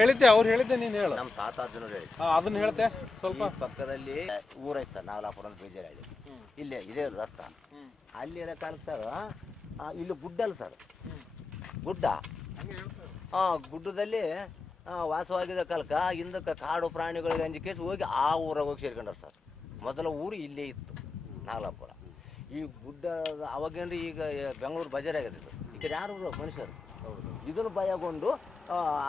ಹೇಳಿದ್ದೆ ಅವ್ರು ಹೇಳಿದ್ದೆ ನೀನು ಹೇಳು. ನಮ್ಮ ತಾತ ಅಜ್ಜನವ್ರು ಹೇಳಿ ಅದನ್ನ ಹೇಳ್ತೆ ಸ್ವಲ್ಪ. ಪಕ್ಕದಲ್ಲಿ ಊರೈತೆ ಸರ್, ನಾಗಲಾಪುರ ಅಂತ ಬೇಜಾರಹಳ್ಳಿ. ಇಲ್ಲೇ ಇದೇ ರಸ್ತೆ. ಅಲ್ಲಿ ಇರೋ ಕಾಲಕ್ಕೆ ಸರ್ ಇಲ್ಲಿ ಗುಡ್ಡ ಅಲ್ಲ ಸರ್, ಗುಡ್ಡ. ಗುಡ್ಡದಲ್ಲಿ ವಾಸವಾಗಿದ್ದ ಕಾಲಕ್ಕೆ ಹಿಂದಕ್ಕೆ ಕಾಡು ಪ್ರಾಣಿಗಳಿಗೆ ಅಂಜಿಕೇಸಿ ಹೋಗಿ ಆ ಊರಾಗ ಹೋಗಿ ಸೇರ್ಕೊಂಡಾರ ಸರ್. ಮೊದಲ ಊರು ಇಲ್ಲೇ ಇತ್ತು, ನಾಗಲಾಪುರ. ಈ ಗುಡ್ಡ ಅವಾಗೇನ್ರಿ ಈಗ ಬೆಂಗಳೂರು ಬಜಾರ್ ಆಗತ್ತಿತ್ತು. ಈ ಕಡೆ ಯಾರು ಮನುಷ್ಯರು ಇದನ್ನು ಭಯಗೊಂಡು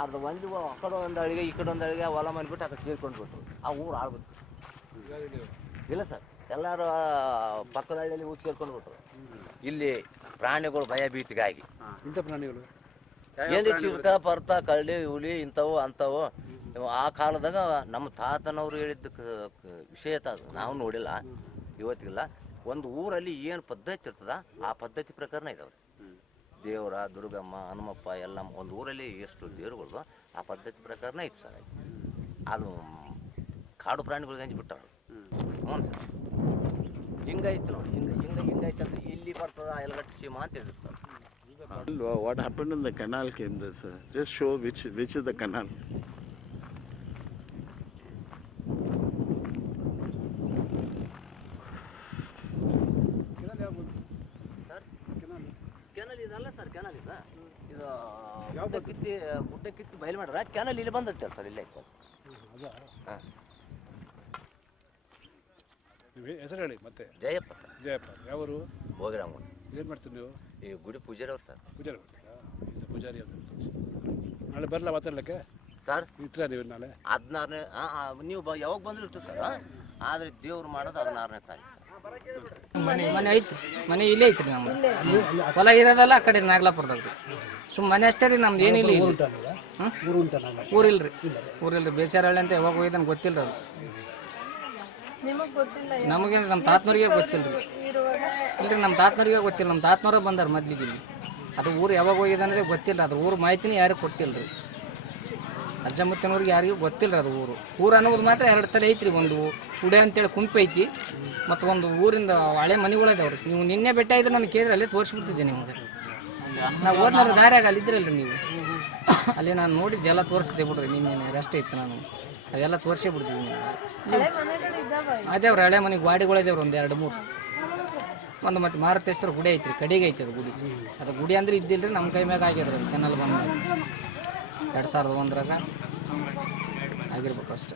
ಅರ್ಧ ಒಂದು ಆ ಕಡೆ ಒಂದು ಅಳಿಗೆ ಈ ಕಡೆ ಒಂದು ಅಳಿಗೆ ಹೊಲ ಮಾಡಿಬಿಟ್ಟು ಆ ಕಡೆ ಸೇರ್ಕೊಂಡ್ಬಿಟ್ರು. ಆ ಊರು ಆಳ್ಬಿಟ್ಟು ಇಲ್ಲ ಸರ್, ಎಲ್ಲರೂ ಪಕ್ಕದ ಹಳ್ಳಿಯಲ್ಲಿ ಹೋಗಿ ಸೇರ್ಕೊಂಡ್ಬಿಟ್ರು. ಇಲ್ಲಿ ಪ್ರಾಣಿಗಳು ಭಯ ಭೀತಿಗಾಗಿ ಇಂಥ ಪ್ರಾಣಿಗಳು ಏನ್ರಿ ಚಿಕ್ಕ ಪರ್ತ ಕಳ್ಳಿ ಹುಲಿ ಇಂಥವು ಅಂಥವು. ಆ ಕಾಲದಾಗ ನಮ್ಮ ತಾತನವರು ಹೇಳಿದ್ದ ವಿಷಯ ಅದು ನಾವು ನೋಡಿಲ್ಲ ಇವತ್ತಿಗಿಲ್ಲ. ಒಂದು ಊರಲ್ಲಿ ಏನು ಪದ್ಧತಿ ಇರ್ತದ ಆ ಪದ್ಧತಿ ಪ್ರಕಾರನ ಇದಾವೆ. ದೇವರ ದುರ್ಗಮ್ಮ ಹನುಮಪ್ಪ ಎಲ್ಲ ಒಂದು ಊರಲ್ಲಿ ಎಷ್ಟು ದೇವರುಗಳು ಆ ಪದ್ಧತಿ ಪ್ರಕಾರನ ಐತೆ ಸರ್. ಅದು ಕಾಡು ಪ್ರಾಣಿಗಳಿಗೆ ಹಂಚಿಬಿಟ್ಟಾರ. ಹ್ಞೂ ಸರ್, ಹಿಂಗೈತೆ ನೋಡಿ, ಹಿಂಗೈತೆ ಅಂದ್ರೆ ಇಲ್ಲಿ ಬರ್ತದ ಎಲ್ಲಗಟ್ಟಿ ಸೀಮಾ ಅಂತ ಹೇಳಿದ್ರು sir. What happened in the canal came this? Just show which is the canal. Canal ಇದಲ್ಲ ಸರ್, ಕೆನಲ್ ಇದು ಗುಡ್ಡ ಕಿತ್ತಿ ಬಯಲು ಮಾಡ್ರ ಕೆನಲ್ ಇಲ್ಲಿ ಬಂದತ್ತೆ ಸರ್, ಇಲ್ಲೇ ಇತ್ತು. ಹಾಂ, ಹೆಸರು ಹೇಳಿ ಮತ್ತೆ. ಜಯಪ್ಪ ಸರ್. ಜಯಪ್ಪ ಯಾವರು? ಭೋಗಿರಾಮ. ಏನು ಮಾಡ್ತೀರಿ ನೀವು? ಈ ಗುಡಿ ಪೂಜಾರಿ ಅವ್ರು ಸರ್. ಪೂಜಾರಿ ಮಾಡ್ತೀರಾ? ಪೂಜಾರಿ ಅಂತ ನಾಳೆ ಬರಲ್ಲ ಮಾತಾಡ್ಲಿಕ್ಕೆ ಸರ್? ಇರ್ತೀರಾ ನೀವು ನಾಳೆ? 16ನೇ ನೀವು ಯಾವಾಗ ಬಂದರೂ ಇರ್ತೀವಿ ಸರ್. ಆದರೆ ದೇವ್ರು ಮಾಡೋದು 16ನೇ ತಾರೀಕು. ಮನೆ ಐತಿ, ಮನೆ ಇಲ್ಲೇ ಐತ್ರಿ. ನಮ್ಮ ಹೊಲ ಇರೋದಲ್ಲ ಆ ಕಡೆ ನಾಗಲಾಪುರದಾಗ. ಮನೆ ಅಷ್ಟೇ ರೀ, ನಮ್ದು ಏನಿಲ್ಲ. ಊರಿಲ್ರಿ, ಬೇಚಾರಹಳ್ಳಿ ಅಂತ ಯಾವಾಗ ಹೋಗಿದ್ದಾನೆ ಗೊತ್ತಿಲ್ಲ ಅದು ನಮಗೆ. ನಮ್ಮ ತಾತನವ್ರಿಗೆ ಗೊತ್ತಿಲ್ಲ ರೀ. ಇಲ್ರಿ, ನಮ್ಮ ತಾತನವ್ರಿಗೆ ಗೊತ್ತಿಲ್ಲ. ನಮ್ಮ ತಾತನವ್ರ ಬಂದಾರ ಮೊದ್ಲಿಗೆ ಇಲ್ಲಿ. ಅದು ಊರು ಯಾವಾಗ ಹೋಗಿದ್ದಾನೆ ಗೊತ್ತಿಲ್ಲ. ಅದು ಊರು ಮಾಹಿತಿನೇ ಯಾರಿಗೂ ಕೊಟ್ಟಿಲ್ಲ ರೀ. ಅಜ್ಜ ಮುತ್ತನವ್ರಿಗೆ ಯಾರಿಗೂ ಗೊತ್ತಿಲ್ಲ ಅದು ಊರು ಅನ್ನೋದು ಮಾತ್ರ 2 ತಲೆ ಐತ್ರಿ. ಒಂದು ಉಡೆ ಅಂತೇಳಿ ಕುಂಪೆ ಐತಿ, ಮತ್ತು ಒಂದು ಊರಿಂದ ಹಳೆ ಮನೆಗಳಿದಾವ್ರಿ. ನೀವು ನಿನ್ನೆ ಬೆಟ್ಟ ಇದ್ರೆ ನನಗೆ ಕೇಳಿದ್ರೆ ಅಲ್ಲೇ ತೋರಿಸ್ಬಿಡ್ತಿದ್ದೆ ನಿಮಗೆ. ನಾವು ಓದ್ನಾರ ದಾರಿಯಾಗ ಅಲ್ಲಿದ್ರಲ್ರಿ ನೀವು, ಅಲ್ಲಿ ನಾನು ನೋಡಿದ್ದೆ ಎಲ್ಲ ತೋರಿಸ್ದೆ ಬಿಡ್ರಿ. ನಿನ್ನೆ ರೆಸ್ಟ್ ಇತ್ತು, ನಾನು ಅದೆಲ್ಲ ತೋರಿಸೇ ಬಿಡ್ತೀವಿ ನೀವು. ಅದೇವ್ರಿ ಹಳೆ ಮನೆ ಗಾಡಿಗಳಿದೇವ್ರಿ, ಒಂದು 2-3. ಒಂದು ಮತ್ತು ಮಾರುತೇಶ್ವರ ಗುಡಿ ಐತ್ರಿ, ಕಡೆಗೆ ಐತಿ ಅದು ಗುಡಿ. ಅದು ಗುಡಿ ಅಂದ್ರೆ ಇದ್ದಿಲ್ಲರಿ, ನಮ್ಮ ಕೈ ಮ್ಯಾಗ ಆಗ್ಯದ್ರಿ. ಅದು ಕೆನಲ್ ಬಂದು 2001 ಆಗಿರ್ಬೇಕು ಅಷ್ಟೇ.